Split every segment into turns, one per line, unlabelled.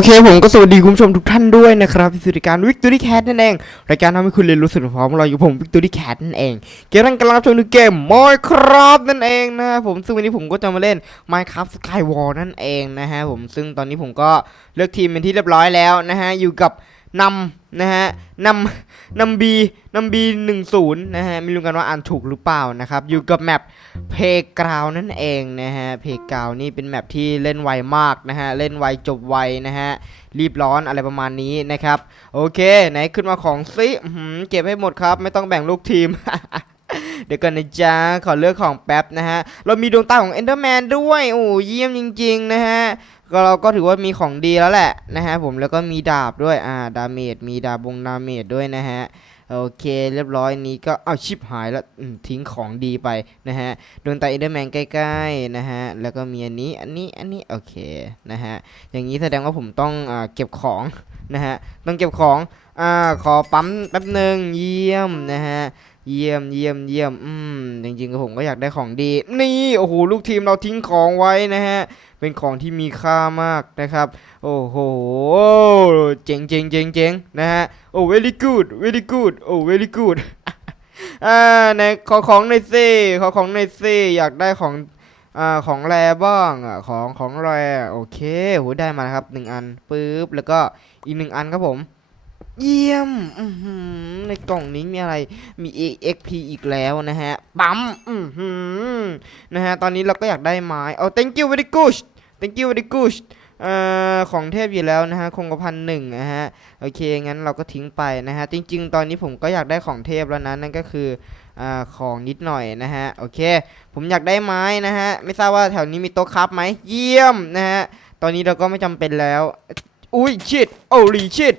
โอเคผมก็สวัสดีคุณผู้ชมทุกท่านด้วยนะครับที่สื่อรายการวิกตอรี่แคทนั่นเองรายการทำให้คุณเรียนรู้สึกพร้อมเราอยู่ผมวิกตอรี่แคทนั่นเองเกมรังกำลังชมในเกมมอยครับนั่นเองนะผมซึ่งวันนี้ผมก็จะมาเล่น Minecraft Skywall นั่นเองนะฮะผมซึ่งตอนนี้ผมก็เลือกทีมเป็นที่เรียบร้อยแล้วนะฮะอยู่กับ นำนะฮะนำนำบีนำบีหนึ่งศูนย์นะฮะไม่รู้กันว่าอ่านถูกหรือเปล่านะครับ อยู่กับแมปเพกราวนั่นเองนะฮะเพกราวนี่เป็นแมปที่เล่นไวมากนะฮะเล่นไวจบไวนะฮะรีบร้อนอะไรประมาณนี้นะครับ โอเค ไหนขึ้นมาของซิเก็บให้หมดครับ ไม่ต้องแบ่งลูกทีมเดี๋ยวกันนะจ๊ะ ขอเลือกของแป๊บนะฮะ เรามีดวงตาของ Enderman ด้วย โอ้เยี่ยมจริง ๆ นะฮะ ก็เราก็ถือว่ามีของดีแล้วแหละนะฮะผมแล้วก็มีดาบด้วยอ่าดาเมจมีดาบงดาเมจด้วยนะฮะโอเคเรียบร้อยนี้ก็เอาชิบหายแล้วทิ้งของดีไปนะฮะดวงตาเอเดอร์แมนใกล้ๆนะฮะแล้วก็มีอันนี้อันนี้อันนี้โอเคนะฮะอย่างนี้แสดงว่าผมต้องอ่าเก็บของนะฮะต้องเก็บของอ่าขอปั๊มแป๊บหนึ่งเยี่ยมนะฮะ เยี่ยมเยี่ยมเยี่ยมอืมจริงๆก็ผมก็อยากได้ของดี นี่โอ้โหลูกทีมเราทิ้งของไว้นะฮะ เป็นของที่มีค่ามากนะครับ โอ้โหเจ๋งเจ๋งเจ๋งเจ๋งนะฮะโอ้ very good very good โอ้ very good อ่าในขอของในซิขอของในซิอยากได้ของอ่าของแรบ้างอะของของแรโอเคโหได้มาแล้วครับหนึ่งอันปึ๊บแล้วก็อีกหนึ่งอันครับผม เยี่ยมในกล่องนี้มีอะไร มี EXP อีกแล้วนะฮะ ปั๊มนะฮะ ตอนนี้เราก็อยากได้ไม้ เอา thank you very good thank you very good อของเทพอยู่แล้วนะฮะ คงกระพันหนึ่งนะฮะ โอเค งั้นเราก็ทิ้งไปนะฮะ จริง ๆ ตอนนี้ผมก็อยากได้ของเทพแล้วนะ นั่นก็คืออของนิดหน่อยนะฮะ โอเค ผมอยากได้ไม้นะฮะ ไม่ทราบว่าแถวนี้มีโต๊ะครับไหม เยี่ยมนะฮะ ตอนนี้เราก็ไม่จำเป็นแล้ว อุ้ยชิดโอ้รีชิด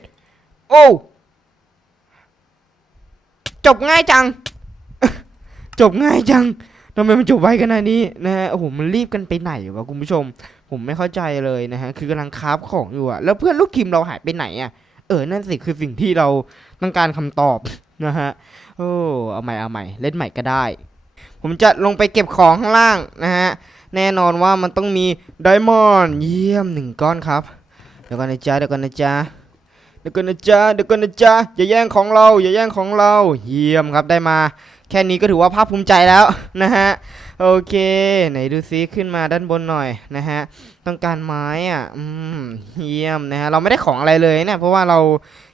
โอ้จบง่ายจัง จบง่ายจังทำไมมันจบไวขนาดนี้นะฮะโอ้โหมันรีบกันไปไหนวะคุณผู้ชม ผมไม่เข้าใจเลยนะฮะคือกำลังคราฟของอยู่อะแล้วเพื่อนลูกทีมเราหายไปไหนอะเออนั่นสิคือสิ่งที่เราต้องการคำตอบนะฮะโอ้เอาใหม่เอาใหม่เล่นใหม่ก็ได้ ผมจะลงไปเก็บของข้างล่างนะฮะแน่นอนว่ามันต้องมีไดมอนด์เยี่ยมหนึ่งก้อนครับเดี๋ยวก่อนนะจ๊ะเดี๋ยวก่อนนะจ๊ะ เดี๋ยวก่อนนะจ๊ะเดี๋ยวก่อนนะจ๊ะอย่าแย่งของเราอย่าแย่งของเราเยี่ยมครับได้มา แค่นี้ก็ถือว่าภาคภูมิใจแล้วนะฮะโอเค ไหนดูซิขึ้นมาด้านบนหน่อยนะฮะต้องการไม้อะอืมเยี่ยมนะฮะเราไม่ได้ของอะไรเลยเนี่ยเพราะว่าเรา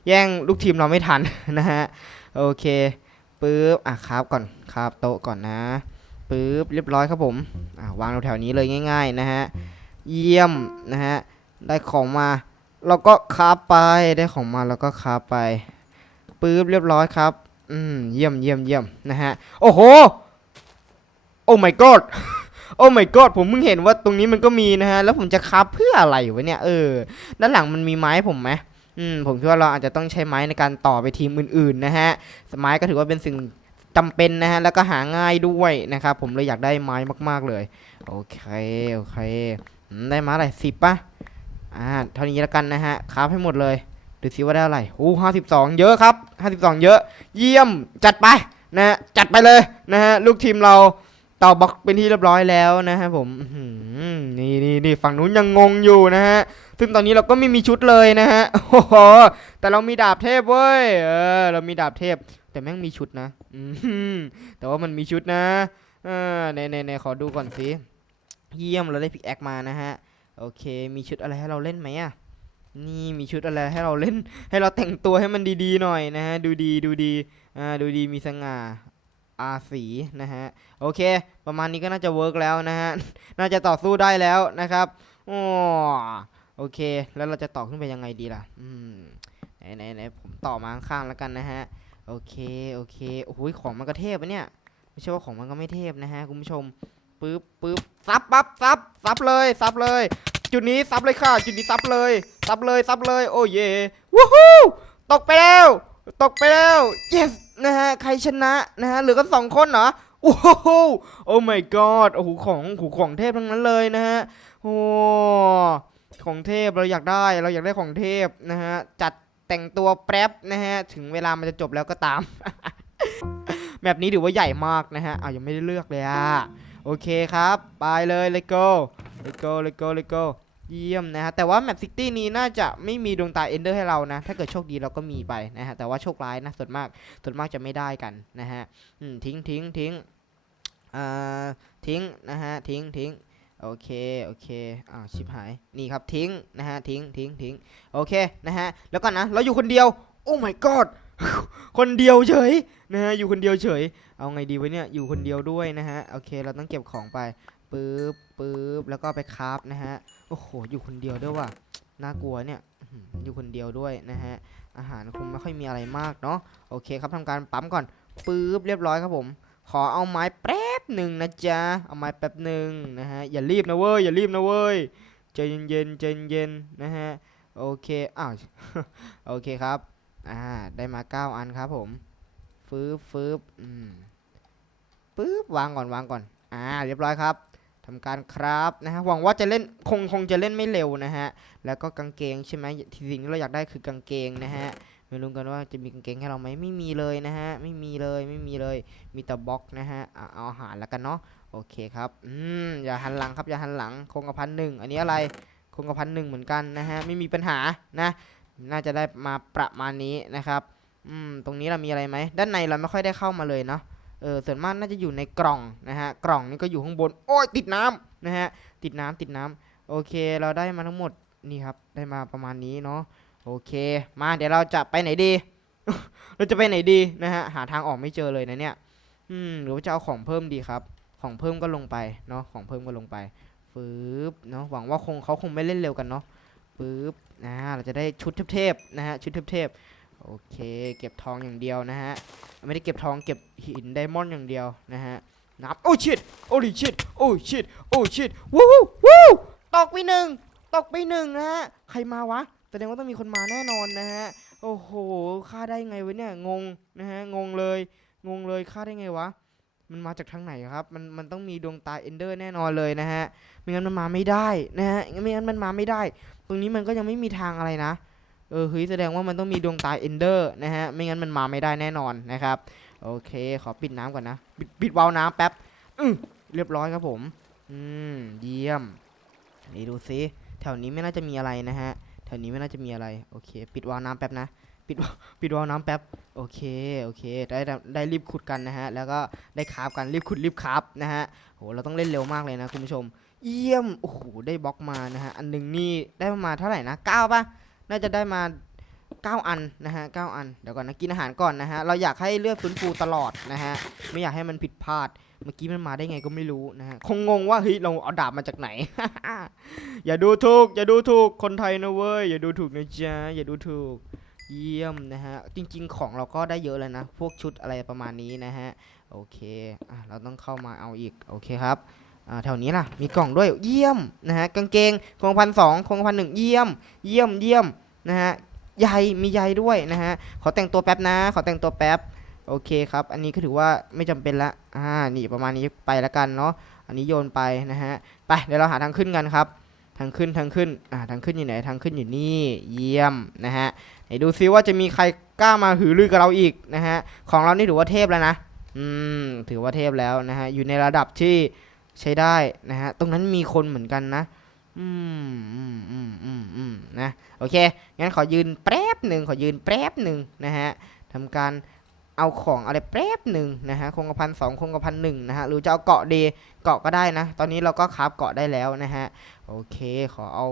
แย่งลูกทีมเราไม่ทันนะฮะโอเคปึ๊บอะครับก่อนครับโต๊ะก่อนนะปึ๊บเรียบร้อยครับผมอะวางแถวๆนี้เลยง่าย ๆ นะฮะเยี่ยมนะฮะได้ของมา เราก็คาบไปได้ของมาเราก็คาบไปปึ๊บเรียบร้อยครับ อืมเยี่ยมเยี่ยมเยี่ยมนะฮะ โอ้โห โอ้ my god โอ้ my god ผมเพิ่งเห็นว่าตรงนี้มันก็มีนะฮะ แล้วผมจะคับเพื่ออะไรวะเนี่ย เออ ด้านหลังมันมีไม้ผมไหมอืม ผมคิดว่าเราอาจจะต้องใช้ไม้ในการต่อไปทีมอื่นๆนะฮะ ไม้ก็ถือว่าเป็นสิ่งจำเป็นนะฮะ แล้วก็หาง่ายด้วยนะครับ ผมเลยอยากได้ไม้มาก ๆเลย โอเค โอเคได้มาอะไรสิบป่ะ อ่าเท่านี้แล้วกันนะฮะคราฟให้หมดเลยดูซิว่าได้อะไรโอ้ห้าสิบสองเยอะครับห้าสิบสองเยอะ เยี่ยมจัดไปนะฮะจัดไปเลยนะฮะลูกทีมเราต่อบล็อกเป็นที่เรียบร้อยแล้วนะฮะผมนี่นี่นี่ฝั่งนู้นยังงงอยู่นะฮะซึ่งตอนนี้เราก็ไม่มีชุดเลยนะฮะโอ้โหแต่เรามีดาบเทพเว้ยเออเรามีดาบเทพ แต่แม่งมีชุดนะอแต่ว่ามันมีชุดนะเออในในในขอดูก่อนสิเยี่ยมเราได้พิกแอคมานะฮะ โอเค มีชุดอะไรให้เราเล่นไหมอะนี่มีชุดอะไรให้เราเล่น ให้เราแต่งตัวให้มันดีๆหน่อยนะฮะ ดูดีดูดี อ่า ดูดีมีสง่าอาสีนะฮะ โอเค ประมาณนี้ก็น่าจะเวิร์กแล้วนะฮะ น่าจะต่อสู้ได้แล้วนะครับโอ๋อโอเค แล้วเราจะต่อขึ้นไปยังไงดีล่ะ อืม ไหนไหนไหนผมต่อมาข้างๆแล้วกันนะฮะ โอเค โอเค โอ้โหของมันก็เทพอะเนี่ย ไม่ใช่ว่าของมันก็ไม่เทพนะฮะคุณผู้ชมปึ๊บปึ๊บซับปั๊บซับซับเลยซับเลย จุดนี้ซับเลยค่ะ จุดนี้ซับเลยซับเลยซับเลย โอ้เย่วู้ฮู้ตกไปแล้ว ตกไปแล้ว yes นะฮะใครชนะนะฮะเหลือกันสองคนเหรอโอ้โหโอ้ my god โอ้โหของโอ้โหของเทพทั้งนั้นเลยนะฮะโอ้ของเทพเราอยากได้เราอยากได้ของเทพนะฮะจัดแต่งตัวแป๊บนะฮะถึงเวลามันจะจบแล้วก็ตาม แบบนี้ถือว่าใหญ่มากนะฮะอ้าวยังไม่ได้เลือกเลยอะโอเคครับ ไปเลย let's go let's go let's go let's go เยี่ยมนะฮะแต่ว่าแมปซิตี้นี้น่าจะไม่มีดวงตาเอนเดอร์ให้เรานะ ถ้าเกิดโชคดีเราก็มีไปนะฮะแต่ว่าโชคร้ายนะส่วนมากส่วนมากจะไม่ได้กันนะฮะอืมทิ้งทิ้งทิ้งอ่าทิ้งนะฮะทิ้งทิ้งโอเค โอเค อ้าว ชิบหาย นี่ครับ ทิ้ง นะฮะ ทิ้ง ทิ้ง ทิ้ง โอเค นะฮะ แล้วก่อนนะ เราอยู่คนเดียว โอ้ my god คนเดียวเฉย นะฮะ อยู่คนเดียวเฉย เอาไงดีวะเนี่ย อยู่คนเดียวด้วยนะฮะ โอเค เราต้องเก็บของไป ปึ๊บปึ๊บแล้วก็ไปคราฟนะฮะโอ้โหอยู่คนเดียวด้วยว่ะน่ากลัวเนี่ยอยู่คนเดียวด้วยนะฮะอาหารคงไม่ค่อยมีอะไรมากเนาะโอเคครับทำการปั๊มก่อนปึ๊บเรียบร้อยครับผม ขอเอาไม้แป๊บหนึ่งนะจ๊ะเอาไม้แป๊บหนึ่งนะฮะอย่ารีบนะเว้ยอย่ารีบนะเว้ยใจเย็นๆใจเย็นนะฮะโอเคอ้าวโอเคครับอ่าได้มาเก้าอันครับผมฟืบฟืบอืมปึ๊บวางก่อนวางก่อนอ่าเรียบร้อยครับ ทำการครับนะฮะหวังว่าจะเล่นคงคงจะเล่นไม่เร็วนะฮะแล้วก็กางเกงใช่ไหมที่สิ่งที่เราอยากได้คือกางเกงนะฮะไม่รู้กันว่าจะมีกางเกงให้เราไหมไม่มีเลยนะฮะไม่มีเลยไม่มีเลยมีแต่บล็อกนะฮะอะเอาอาหารแล้วกันเนาะโอเคครับอืมอย่าหันหลังครับอย่าหันหลังคงกระพันหนึ่งอันนี้อะไรคงกระพันหนึ่งเหมือนกันนะฮะไม่มีปัญหานะน่าจะได้มาประมาณนี้นะครับอืมตรงนี้เรามีอะไรไหมด้านในเราไม่ค่อยได้เข้ามาเลยเนาะ เออส่วนมากน่าจะอยู่ในกล่องนะฮะกล่องนี่ก็อยู่ข้างบนโอ้ยติดน้ำนะฮะติดน้ำติดน้ำโอเคเราได้มาทั้งหมดนี่ครับได้มาประมาณนี้เนาะโอเค มาเดี๋ยวเราจะไปไหนดี เราจะไปไหนดีนะฮะหาทางออกไม่เจอเลยนะเนี่ยอืมหรือว่าจะเอาของเพิ่มดีครับ ของเพิ่มก็ลงไปเนาะของเพิ่มก็ลงไปฟืบเนาะหวังว่าคงเขาคงไม่เล่นเร็วกันเนาะฟืบอ่าเราจะได้ชุดเทพๆนะฮะชุดเทพๆ โอเค เก็บทองอย่างเดียวนะฮะ ไม่ได้เก็บทองเก็บหินไดมอนด์อย่างเดียวนะฮะนับโอ้ชิดโอ้ดิชิดโอ้ชิดโอ้ชิดวู้วู้ตกไปหนึ่งตกไปหนึ่งนะฮะ ใครมาวะ แสดงว่าต้องมีคนมาแน่นอนนะฮะ โอ้โหฆ่าได้ไงวะเนี่ย งงนะฮะ งงเลย งงเลยฆ่าได้ไงวะ มันมาจากทางไหนครับ มัน มันต้องมีดวงตาเอนเดอร์แน่นอนเลยนะฮะ ไม่งั้นมันมาไม่ได้นะฮะ ไม่งั้นมันมาไม่ได้ ตรงนี้มันก็ยังไม่มีทางอะไรนะ เออเฮ้ยแสดงว่ามันต้องมีดวงตาเอนเดอร์นะฮะ ไม่งั้นมันมาไม่ได้แน่นอนนะครับ โอเค ขอปิดน้ำก่อนนะ ปิดปิดวาล์วน้ำแป๊บอือเรียบร้อยครับผม อืม เยี่ยม นี่ดูซิ แถวนี้ไม่น่าจะมีอะไรนะฮะ แถวนี้ไม่น่าจะมีอะไร โอเค ปิดวาล์วน้ำแป๊บนะ ปิดปิดวาล์วน้ำแป๊บ โอเค โอเค ได้ได้ได้รีบขุดกันนะฮะ แล้วก็ได้คาฟกัน รีบขุดรีบคาฟนะฮะ โห เราต้องเล่นเร็วมากเลยนะคุณผู้ชม เยี่ยม โอ้โห ได้บล็อกมานะฮะ อันหนึ่งนี่ได้ประมาณเท่าไหร่นะเก้าป่ะ น่าจะได้มา9 อันนะฮะ9อัน เดี๋ยวก่อนนะกินอาหารก่อนนะฮะ เราอยากให้เลือดฟื้นฟูตลอดนะฮะ ไม่อยากให้มันผิดพลาด เมื่อกี้มันมาได้ไงก็ไม่รู้นะฮะ คงงงว่าเฮ้ยเราเอาดาบมาจากไหน อย่าดูถูก อย่าดูถูก คนไทยนะเว้ย อย่าดูถูกนะจ๊ะ อย่าดูถูก เยี่ยมนะฮะ จริง ๆ ของเราก็ได้เยอะแล้วนะ พวกชุดอะไรประมาณนี้นะฮะ โอเค อะ เราต้องเข้ามาเอาอีก โอเคครับ อ่าแถวนี้ล่ะ มีกล่องด้วยเยี่ยมนะฮะกางเกงคงพันสองคงพันหนึ่งเยี่ยม เยี่ยมเยี่ยมนะฮะใยมีใยด้วยนะฮะขอแต่งตัวแป๊บนะ ขอแต่งตัวแป๊บโอเคครับ อันนี้ก็ถือว่าไม่จำเป็นละอ่านี่ประมาณนี้ไปละกันเนาะอันนี้โยนไปนะฮะไปเดี๋ยวเราหาทางขึ้นกันครับ ทางขึ้นทางขึ้นอ่าทางขึ้นอยู่ไหนทางขึ้นอยู่นี่เยี่ยมนะฮะไหนดูซิว่าจะมีใครกล้ามาหือลือกับเราอีกนะฮะของเรานี่ถือว่าเทพแล้วนะอืมถือว่าเทพแล้วนะฮะอยู่ในระดับที่ ใช้ได้นะฮะตรงนั้นมีคนเหมือนกันนะอืมอืมอืมอืมอืมนะโอเคงั้นขอยืนแป๊บหนึ่งขอยืนแป๊บหนึ่งนะฮะทำการเอาของอะไรแป๊บหนึ่งนะฮะคงกระพันสองคงกระพันหนึ่งนะฮะหรือจะเอาเกาะเดเกาะก็ได้นะ ตอนนี้เราก็คาฟเกาะได้แล้วนะฮะโอเคขอเอา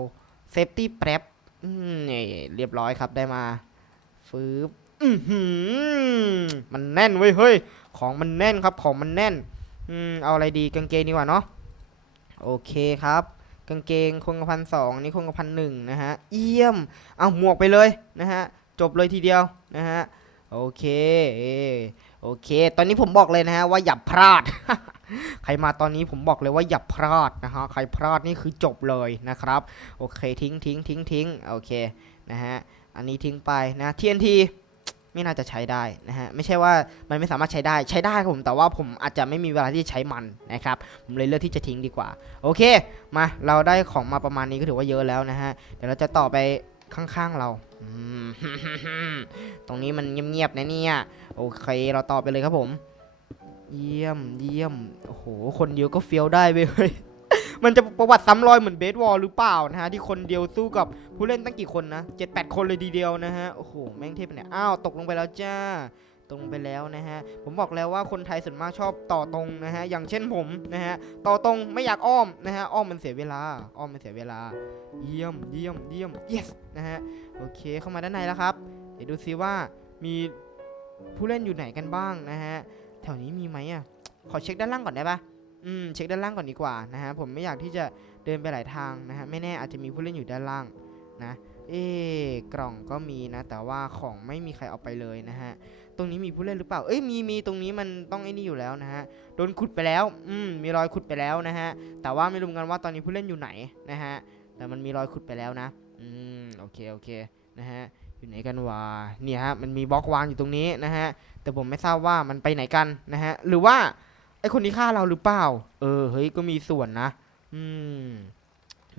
เซฟตี้แป๊บอืมนี่เรียบร้อยครับได้มาฟืบอือหือมันแน่นเว้ยเฮ้ยของมันแน่นครับของมันแน่น อืมเอาอะไรดีกางเกงดีกว่าเนาะโอเคครับ กางเกงคงกระพันสองนี่คงกระพันหนึ่งนะฮะเยี่ยมเอาหมวกไปเลยนะฮะจบเลยทีเดียวนะฮะโอเคเอโอเค ตอนนี้ผมบอกเลยนะฮะว่าอย่าพลาด ใครมาตอนนี้ผมบอกเลยว่าอย่าพลาดนะฮะใครพลาดนี่คือจบเลยนะครับ โอเคทิ้งทิ้งทิ้งทิ้งโอเคนะฮะอันนี้ทิ้งไปนะ TNT ไม่น่าจะใช้ได้นะฮะไม่ใช่ว่ามันไม่สามารถใช้ได้ใช้ได้ครับผมแต่ว่าผมอาจจะไม่มีเวลาที่จะใช้มันนะครับผมเลยเลือกที่จะทิ้งดีกว่า โอเค มาเราได้ของมาประมาณนี้ก็ถือว่าเยอะแล้วนะฮะเดี๋ยวเราจะต่อไปข้างๆเรา ตรงนี้มันเงียบๆนะเนี่ย โอเค เราต่อไปเลยครับผม เยี่ยมเยี่ยม โอ้โห คนเดียวก็เฟี้ยวได้ไปเลย มันจะประวัติซ้ำรอยเหมือนเบสวอลหรือเปล่านะฮะที่คนเดียวสู้กับผู้เล่นตั้งกี่คนนะเจ็ดแปดคนเลยทีเดียวนะฮะโอ้โหแม่งเทพเนี่ยอ้าวตกลงไปแล้วจ้าตรงไปแล้วนะฮะ ผมบอกแล้วว่าคนไทยส่วนมากชอบต่อตรงนะฮะ อย่างเช่นผมนะฮะ ต่อตรงไม่อยากอ้อมนะฮะ อ้อมมันเสียเวลา อ้อมมันเสียเวลา เยี่ยม เยี่ยม เยี่ยม yes นะฮะ โอเค เข้ามาด้านในแล้วครับ เดี๋ยวดูซิว่ามีผู้เล่นอยู่ไหนกันบ้างนะฮะ แถวนี้มีไหมอะ ขอเช็คด้านล่างก่อนได้ปะ อืมเช็คด้านล่างก่อนดีกว่านะฮะผมไม่อยากที่จะเดินไปหลายทางนะฮะไม่แน่อาจจะมีผู้เล่นอยู่ด้านล่างนะเอ๊กล่องก็มีนะ แต่ว่าของไม่มีใครเอาไปเลยนะฮะ ตรงนี้มีผู้เล่นหรือเปล่า เอ้ยมีมีตรงนี้มันต้องไอ้นี่อยู่แล้วนะฮะ โดนขุดไปแล้ว อืมมีรอยขุดไปแล้วนะฮะ แต่ว่าไม่รู้เหมือนกันว่าตอนนี้ผู้เล่นอยู่ไหนนะฮะ แต่มันมีรอยขุดไปแล้วนะ อืมโอเคโอเคนะฮะ อยู่ไหนกันวะ เนี่ยฮะมันมีบล็อกวางอยู่ตรงนี้นะฮะ แต่ผมไม่ทราบว่ามันไปไหนกันนะฮะ หรือว่า อคนที่ฆ่าเราหรือเปล่า เออ เฮ้ย ก็มีส่วนนะ อืม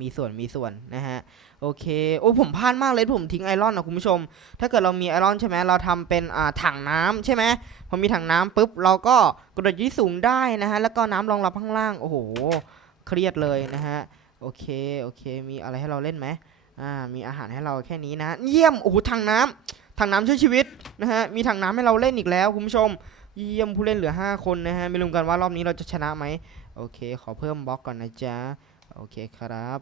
มีส่วน มีส่วนนะฮะ โอเค โอ้ผมพลาดมากเลยผมทิ้งไอรอนนะคุณผู้ชม ถ้าเกิดเรามีไอรอนใช่ไหมเราทำเป็นอ่าถังน้ำใช่ไหมพอมีถังน้ำปุ๊บเราก็กระโดดยี่สูงได้นะฮะ แล้วก็น้ำรองรับข้างล่าง โอ้โห เครียดเลยนะฮะ โอเค โอเค มีอะไรให้เราเล่นไหมอ่า มีอาหารให้เราแค่นี้นะ เยี่ยม โอ้โหถังน้ำถังน้ำช่วยชีวิตนะฮะ มีถังน้ำให้เราเล่นอีกแล้วคุณผู้ชม เยี่ยมผู้เล่นเหลือ 5 คนนะฮะไม่รู้กันว่ารอบนี้เราจะชนะไหมโอเค ขอเพิ่มบล็อกก่อนนะจ๊ะโอเคครับ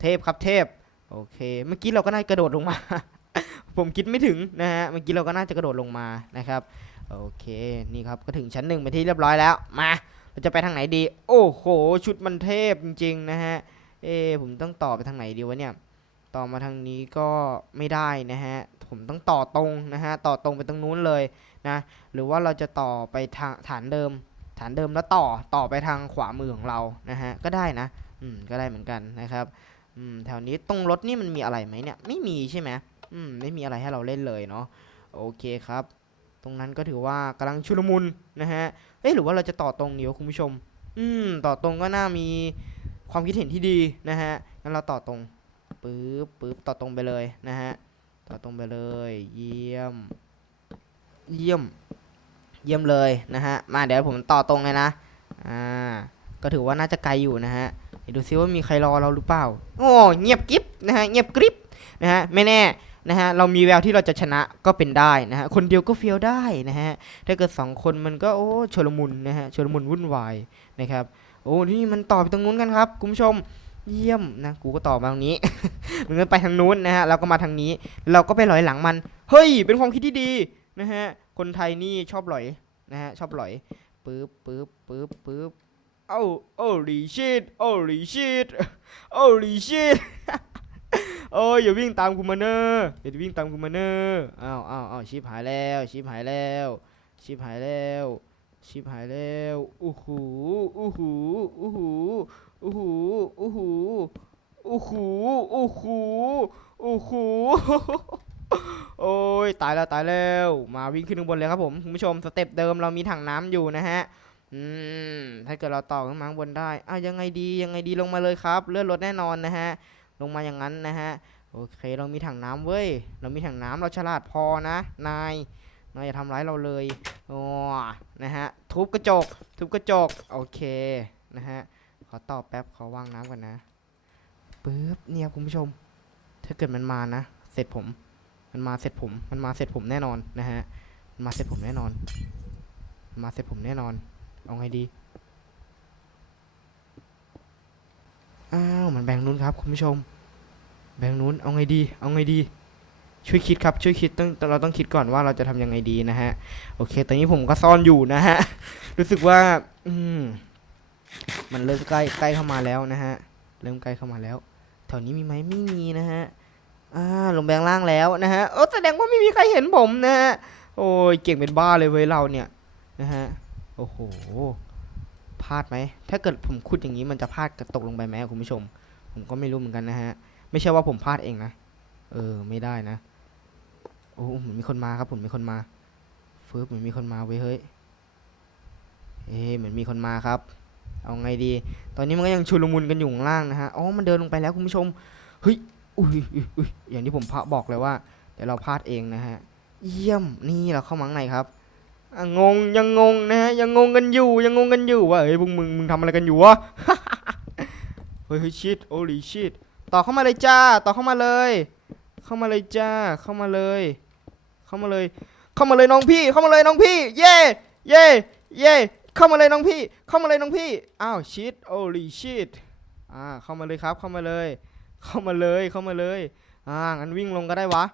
เทพครับเทพโอเค เมื่อกี้เราก็น่าจะกระโดดลงมา ผมคิดไม่ถึงนะฮะเมื่อกี้เราก็น่าจะกระโดดลงมานะครับโอเคนี่ครับก็ถึงชั้นหนึ่งไปที่เรียบร้อยแล้วมาเราจะไปทางไหนดี โอ้โห ชุดมันเทพจริงๆนะฮะเอ๊ผมต้องต่อไปทางไหนดีวะเนี่ย ต่อมาทางนี้ก็ไม่ได้นะฮะ ผมต้องต่อตรงนะฮะ ต่อตรงไปตรงนู้นเลยนะ หรือว่าเราจะต่อไปทางฐานเดิม ฐานเดิมแล้วต่อ ต่อไปทางขวามือของเรา นะฮะ ก็ได้นะ อืม ก็ได้เหมือนกันนะครับ อืม แถวนี้ตรงรถนี่มันมีอะไรไหมเนี่ย ไม่มีใช่ไหมอืม ไม่มีอะไรให้เราเล่นเลยเนาะ โอเคครับ ตรงนั้นก็ถือว่ากำลังชุลมุนนะฮะ เอ๊ะหรือว่าเราจะต่อตรงเดียวคุณผู้ชม อืม ต่อตรงก็น่ามีความคิดเห็นที่ดีนะฮะ งั้นเราต่อตรง ปึ๊บปึ๊บต่อตรงไปเลยนะฮะต่อตรงไปเลย เยี่ยม เยี่ยม เยี่ยมเลยนะฮะ มาเดี๋ยวผมต่อตรงเลยนะ อ่า ก็ถือว่าน่าจะไกลอยู่นะฮะเดี๋ยวดูซิว่ามีใครรอเราหรือเปล่า โอ้เงียบกริบนะฮะ เงียบกริบนะฮะ ไม่แน่นะฮะ เรามีแววที่เราจะชนะก็เป็นได้นะฮะ คนเดียวก็เฟี้ยวได้นะฮะ ถ้าเกิดสองคนมันก็โอ้ชลมุนนะฮะชลมุนวุ่นวายนะครับ โอ้ นี่มันต่อไปตรงนู้นกันครับ คุณผู้ชม เยี่ยมนะกูก็ต่อมาตรงนี้มึงก็ไปทางนู้นนะฮะเราก็มาทางนี้ เราก็ไปหลอยหลังมัน เฮ้ย เป็นความคิดที่ดีนะฮะคนไทยนี่ชอบหลอยนะฮะชอบหลอยปึ๊บปึ๊บปึ๊บปึ๊บเอ้าโอ้ลีชิตโอ้ลีชิตโอ้ลีชิตโอ้ยอย่าวิ่งตามกูมาเนอะอย่าวิ่งตามกูมาเนอะอ้าวอ้าวอ้าวชิบหายแล้วชิบหายแล้วชิบหายแล้วชิบหายแล้วอู้หูอู้หูอู้หู อู้หูอู้หูอู้หูอู้หูอู้หูโอ้ยตายแล้วตายแล้วมาวิ่งขึ้นข้างบนเลยครับผมคุณผู้ชมสเต็ปเดิมเรามีถังน้ำอยู่นะฮะอืมถ้าเกิดเราต่อขึ้นมาข้างบนได้อะยังไงดียังไงดีลงมาเลยครับ เลื่อนรถแน่นอนนะฮะลงมาอย่างนั้นนะฮะโอเคเรามีถังน้ำเว้ยเรามีถังน้ำเราฉลาดพอนะนายนายอย่าทำร้ายเราเลยโอ้นะฮะทุบกระจก ทุบกระจกโอเคนะฮะ อตอบแป๊บขอวางน้ำก่อนนะปึ๊บเนี่ยคุณผู้ชม ถ้าเกิดมันมานะ เสร็จผม มันมาเสร็จผม มันมาเสร็จผมแน่นอนนะฮะมันมาเสร็จผมแน่นอนมมาเสร็จผมแน่นอน เอาไงดี อ้าว มันแบ่งนู้นครับคุณผู้ชม แบ่งนู้น เอาไงดี เอาไงดี ช่วยคิดครับ ช่วยคิดต้องเราต้องคิดก่อนว่าเราจะทำยังไงดีนะฮะ โอเค ตอนนี้ผมก็ซ่อนอยู่นะฮะ รู้สึกว่า อืม มันเริ่มใกล้ใกล้เข้ามาแล้วนะฮะ เริ่มใกล้เข้ามาแล้ว แถวนี้มีไหมไม่มีนะฮะ อ่า ลงแบงล่างแล้วนะฮะ โอ้แสดงว่าไม่มีใครเห็นผมนะฮะ โอ้ยเก่งเป็นบ้าเลยเว้ยเราเนี่ยนะฮะ โอ้โห พลาดไหม ถ้าเกิดผมขุดอย่างนี้มันจะพลาดกระตกลงไปไหมคุณผู้ชม ผมก็ไม่รู้เหมือนกันนะฮะ ไม่ใช่ว่าผมพลาดเองนะ เออ ไม่ได้นะ โอ้เหมือนมีคนมาครับผมมีคนมาฟืบเหมือนมีคนมาเว้ยเฮ้ย เอ๊เหมือนมีคนมาครับ เอาไงดี ตอนนี้มันก็ยังชุลมุนกันอยู่ข้างล่างนะฮะ อ๋อ มันเดินลงไปแล้วคุณผู้ชม เฮ้ย อุ้ยอุ้ยอย่างที่ผมพะบอกเลยว่าเดี๋ยวเราพลาดเองนะฮะ เยี่ยม นี่เราเข้ามาข้างในครับงงยังงงนะฮะยังงงกันอยู่ยังงงกันอยู่ว่าเอ้ยพวกมึงมึงทำอะไรกันอยู่วะฮ้ยเฮ้ยชิดโอลีชิดต่อเข้ามาเลยจ้า ต่อเข้ามาเลย เข้ามาเลยจ้า เข้ามาเลย เข้ามาเลย เข้ามาเลยน้องพี่ เข้ามาเลยน้องพี่ เย่เย่เย่ เข้ามาเลยน้องพี่ เข้ามาเลยน้องพี่ อ้าวชิดโอลีชิดอ่า เข้ามาเลยครับ เข้ามาเลย เข้ามาเลย เข้ามาเลย อ่า งั้นวิ่งลงก็ได้วะ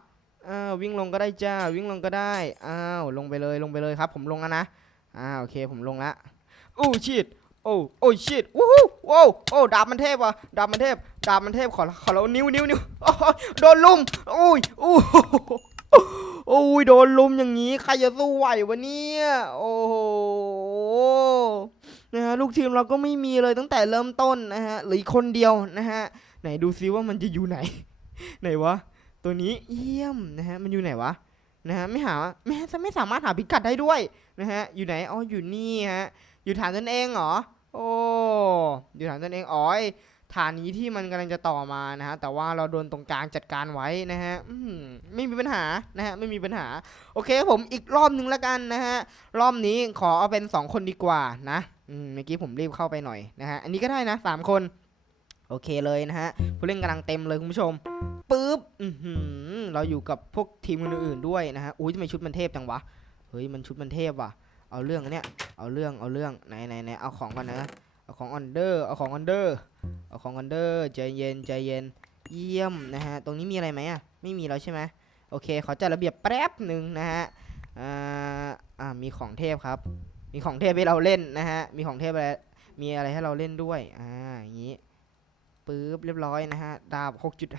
อ้าว วิ่งลงก็ได้จ้า วิ่งลงก็ได้ อ้าว ลงไปเลย ลงไปเลยครับ ผมลงแล้วนะอ่าโอเค ผมลงละอู้ชิดโอ้ โอ้ชิดวู้ฮู้ว้โอ้ดาบมันเทพว่ะดาบมันเทพ ดาบมันเทพ ขอ ขอเรานิ้วนิ้วนิ้วโอ้โดนลุมอุ้ยอู้โอ้ย โดนลุมอย่างนี้ ใครจะสู้ไหววะเนี่ย โอ้โห นะฮะลูกทีมเราก็ไม่มีเลยตั้งแต่เริ่มต้นนะฮะหรือคนเดียวนะฮะไหนดูซิว่ามันจะอยู่ไหน ไหนวะตัวนี้เยี่ยมนะฮะมันอยู่ไหนวะนะฮะไม่หาไม่ไม่สามารถหาพิกัดได้ด้วยนะฮะอยู่ไหนอ๋ออยู่นี่ฮะอยู่ฐานตนเองเหรอโอ้อยู่ฐานตนเองอ๋อ ฐานนี้ที่มันกำลังจะต่อมานะฮะแต่ว่าเราโดนตรงกลางจัดการไว้นะฮะไม่มีปัญหานะฮะไม่มีปัญหา โอเคผมอีกรอบหนึ่งแล้วกันนะฮะรอบนี้ขอเอาเป็น 2 คนดีกว่านะเมื่อกี้ผมรีบเข้าไปหน่อยนะฮะอันนี้ก็ได้นะสามคนโอเคเลยนะฮะผู้เล่นกำลังเต็มเลยคุณผู้ชมปึ๊บเราอยู่กับพวกทีมอื่นๆด้วยนะฮะอุ้ยทำไมชุดมันเทพจังวะเฮ้ยมันชุดมันเทพว่ะเอาเรื่องเนี้ยเอาเรื่องเอาเรื่องไหนไหนไหนเอาของก่อนนะ เอาของออนเดอร์เอาของออนเดอร์เอาของออนเดอร์ใจเย็นใจเย็นเยี่ยมนะฮะตรงนี้มีอะไรไหมอะไม่มีแล้วใช่ไหมโอเคขอจัดระเบียบแป๊บหนึ่งนะฮะอ่าอ่ามีของเทพครับ มีของเทพให้เราเล่นนะฮะมีของเทพอะไรมีอะไรให้เราเล่นด้วยอ่าอย่างนี้ปึ๊บเรียบร้อยนะฮะดาบ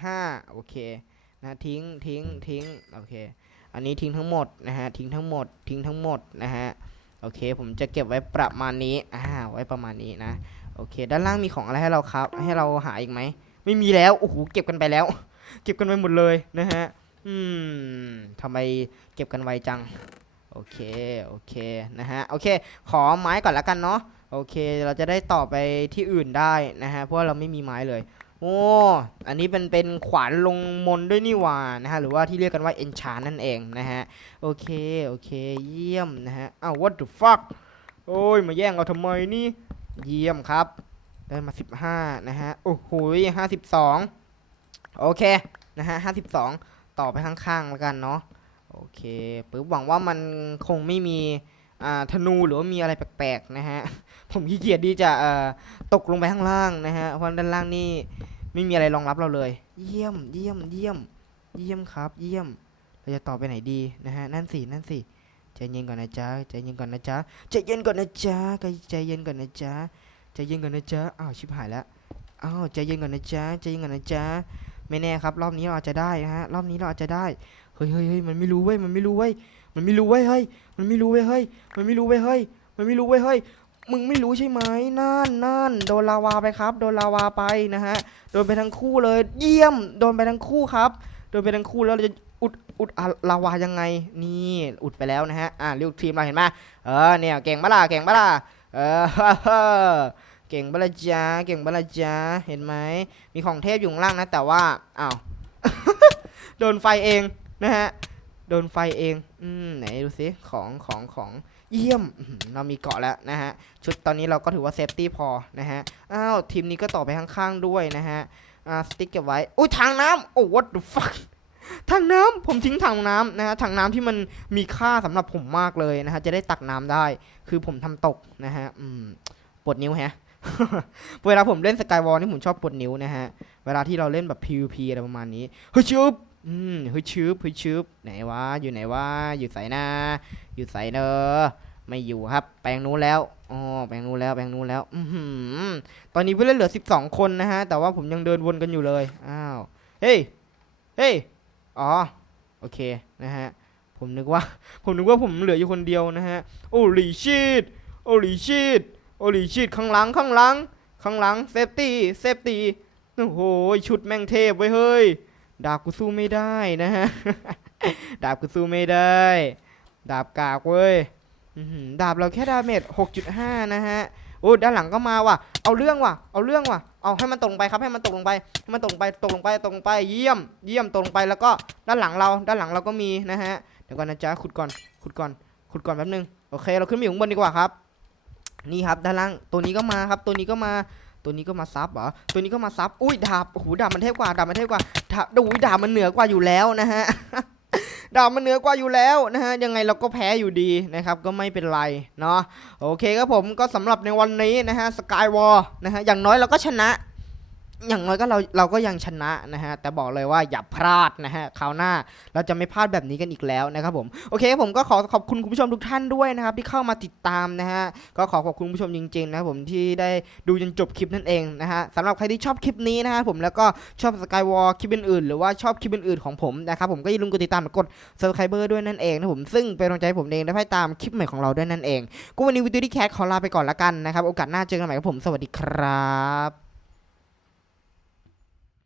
6.5 โอเคนะทิ้งทิ้งทิ้งโอเค อันนี้ทิ้งทั้งหมดนะฮะทิ้งทั้งหมดทิ้งทั้งหมดนะฮะ โอเค ผมจะเก็บไว้ประมาณนี้อ่าไว้ประมาณนี้นะ โอเค ด้านล่างมีของอะไรให้เราครับ ให้เราหาอีกไหม ไม่มีแล้ว โอ้โห เก็บกันไปแล้ว เก็บกันไปหมดเลยนะฮะ อืมทำไมเก็บกันไวจัง โอเค โอเค นะฮะ โอเค ขอไม้ก่อนละกันเนาะ โอเค เราจะได้ต่อไปที่อื่นได้นะฮะ เพราะเราไม่มีไม้เลย โอ้ อันนี้เป็นเป็นขวานลงมนด้วยนี่หว่านะฮะ หรือว่าที่เรียกกันว่า enchant นั่นเองนะฮะ โอเค โอเค เยี่ยมนะฮะ อ้าว what the fuck โอ้ย มาแย่งเอาทำไมนี่ เยี่ยมครับ ได้มา 15 นะฮะ โอ้โห52โอเค นะฮะ52ต่อไปข้างๆแล้วกันเนาะ โอเคปึ๊บหวังว่ามันคงไม่มี ธนูหรือว่ามีอะไรแปลกๆนะฮะ ผมขี้เกียจที่จะตกลงไปข้างล่างนะฮะ เพราะด้านล่างนี่ไม่มีอะไรรองรับเราเลย เยี่ยมเยี่ยมเยี่ยม เยี่ยมครับ เยี่ยม เราจะต่อไปไหนดีนะฮะ นั่นสินั่นสิใจเย็นก่อนนะจ๊ะใจเย็นก่อนนะจ๊ะใจเย็นก่อนนะจ๊ะใจเย็นก่อนนะจ๊ะใจเย็นก่อนนะจ๊ะอ้าวชิบหายแล้วอ้าวใจเย็นก่อนนะจ๊ะใจเย็นก่อนนะจ๊ะไม่แน่ครับ รอบนี้เราอาจจะได้นะฮะ รอบนี้เราอาจจะได้ เฮ้ยเฮ้ยเฮ้ยมันไม่รู้เว้ย มันไม่รู้เว้ย มันไม่รู้เว้ยเฮ้ย มันไม่รู้เว้ยเฮ้ย มันไม่รู้เว้ยเฮ้ย มันไม่รู้เว้ยเฮ้ย มึงไม่รู้ใช่ไหมนั่นนั่นโดนลาวาไปครับ โดนลาวาไปนะฮะ โดนไปทั้งคู่เลย เยี่ยม โดนไปทั้งคู่ครับ โดนไปทั้งคู่แล้วเราจะอุดอุดลาวายังไง นี่อุดไปแล้วนะฮะ อ่าลูกทีมเราเห็นไหมเออ เนี่ยเก่งปะล่ะเก่งปะล่ะเออเก่งปะล่ะจ๊ะเก่งปะล่ะจ๊ะเห็นไหม มีของเทพอยู่ข้างล่างนะ แต่ว่า อ้าว โดนไฟเองนะฮะ โดนไฟเอง อืมไหนดูสิของของของเยี่ยม เรามีเกาะแล้วนะฮะ ชุดตอนนี้เราก็ถือว่าเซฟตี้พอนะฮะ อ้าวทีมนี้ก็ต่อไปข้างๆด้วยนะฮะ อ่าสติ๊กเก็บไว้ อุ้ยทางน้ำโอ้ what the fuck ถังน้ำผมทิ้งถังน้ำนะฮะถังน้ำที่มันมีค่าสำหรับผมมากเลยนะฮะจะได้ตักน้ำได้ คือผมทำตกนะฮะอืมปวดนิ้วแฮะเวลาผมเล่นสกายวอลนี่ผมชอบปวดนิ้วนะฮะเวลาที่เราเล่นแบบ PVP อะไรประมาณนี้เฮ้ยชืบ อืมเฮ้ยชืบเฮ้ยชืบไหนวะอยู่ไหนวะอยู่ใส่นาอยู่ใส่เนอไม่อยู่ครับ แปลงนู้นแล้วอ๋อแปลงนู้นแล้วแปลงนู้นแล้วอือหือตอนนี้ผู้เล่นเหลือ 12 คนนะฮะ แต่ว่าผมยังเดินวนกันอยู่เลยอ้าวเฮ้ยเฮ้ยอ๋อโอเคนะฮะผมนึกว่า ผมนึกว่าผมเหลืออยู่คนเดียวนะฮะโอ้ลีชีตโอ้ลีชีตโอ้ลีชีตข้างหลังข้างหลังข้างหลังเซฟตี้เซฟตี้โอ้โหชุดแม่งเทพไว้ยเฮ้ย ดาบกูสู้ไม่ได้นะฮะ ดาบกูสู้ไม่ได้ ดาบกากเว้ยดาบเราแค่ดาเมจ6.5 นะฮะโอ้ด้านหลังก็มาว่ะ เอาเรื่องว่ะ เอาเรื่องว่ะ เอาให้มันตกลงไปครับให้มันตกลงไป ให้มันตกลงไปตกลงไปตกลงไปเยี่ยม เยี่ยมตกลงไปแล้วก็ด้านหลังเราด้านหลังเราก็มีนะฮะเดี๋ยวก่อนนะจ๊ะขุดก่อนขุดก่อนขุดก่อนแป๊บนึงโอเค เราขึ้นไปอยู่ข้างบนดีกว่าครับ นี่ครับด้านล่างตัวนี้ก็มาครับตัวนี้ก็มา ตัวนี้ก็มาซับเหรอ ตัวนี้ก็มาซับ อุ้ยดาบโอ้โหดาบมันเทพกว่า ดาบมันเทพกว่า ดาบอุ้ยดาบมันเหนือกว่าอยู่แล้วนะฮะ ดาบมันเหนือกว่าอยู่แล้วนะฮะ ยังไงเราก็แพ้อยู่ดีนะครับ ก็ไม่เป็นไรเนาะ โอเคครับผม ก็สำหรับในวันนี้นะฮะ สกายวอลนะฮะ อย่างน้อยเราก็ชนะ อย่างน้อยก็เราเราก็ยังชนะนะฮะ แต่บอกเลยว่าอย่าพลาดนะฮะคราวหน้าเราจะไม่พลาดแบบนี้กันอีกแล้วนะครับผม โอเคผมก็ขอขอบคุณคุณผู้ชมทุกท่านด้วยนะครับ ที่เข้ามาติดตามนะฮะ ก็ขอขอบคุณผู้ชมจริงๆนะครับผมที่ได้ดูจนจบคลิปนั่นเองนะฮะสำหรับใครที่ชอบคลิปนี้นะฮะผมแล้วก็ชอบสกายวอลคลิปอื่นๆหรือว่าชอบคลิปอื่นๆของผมนะครับผมก็อย่าลืมกดติดตามและกด subscriber ด้วยนั่นเองนะผมซึ่งเป็นกำลังใจผมเองได้ให้ตามคลิปใหม่ของเราด้วยนั่นเองก็วันนี้วิดีโอที่แคสขอลาไปก่อนละกันนะครับโอกาสหน้าเจอกันใหม่กับผมสวัสดีครับ